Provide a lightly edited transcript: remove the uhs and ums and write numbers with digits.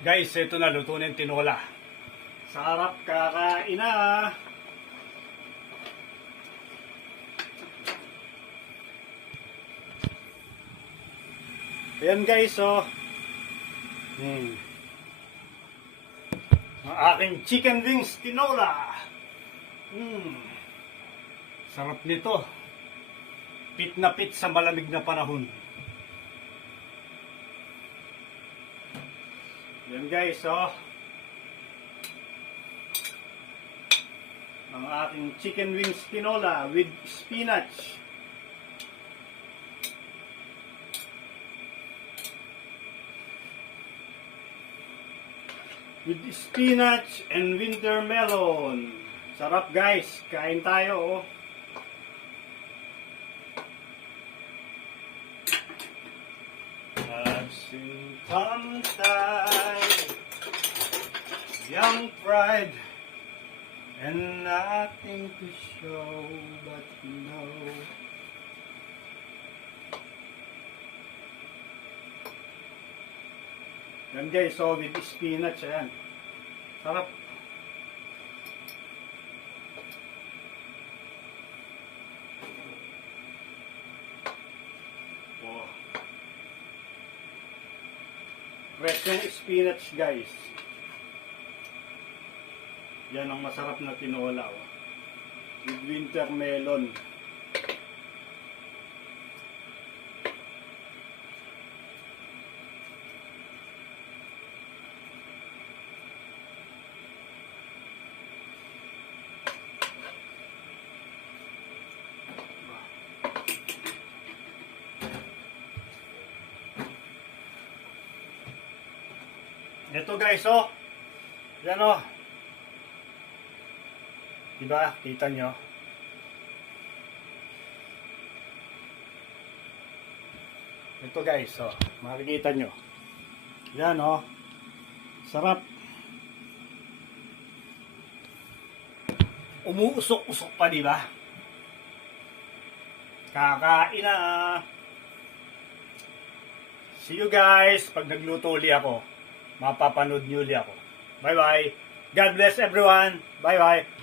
Guys, ito na, luto na yung tinola. Sarap, kakain na. Ayan guys, oh. Ang aking chicken wings tinola. Sarap nito. Pit na pit sa malamig na panahon. Yan guys, oh. Ang aking chicken wings tinola with spinach. With spinach and winter melon. Sarap guys, kain tayo, oh. Sometimes young pride and nothing to show but no. Yan guys, so with spinach, ayan. Sarap. Oh. Fresh yung spinach guys. Yan ang masarap na tinola, oh. With winter melon. Ito guys, oh. Yan, oh. Diba? Kita nyo? Ito guys, oh. Makikita nyo. Yan, oh. Sarap. Umuusok-usok pa, diba? Kakain na. See you guys pag nagluto uli ako. Mapapanood niyo ulit ako. Bye-bye. God bless everyone. Bye-bye.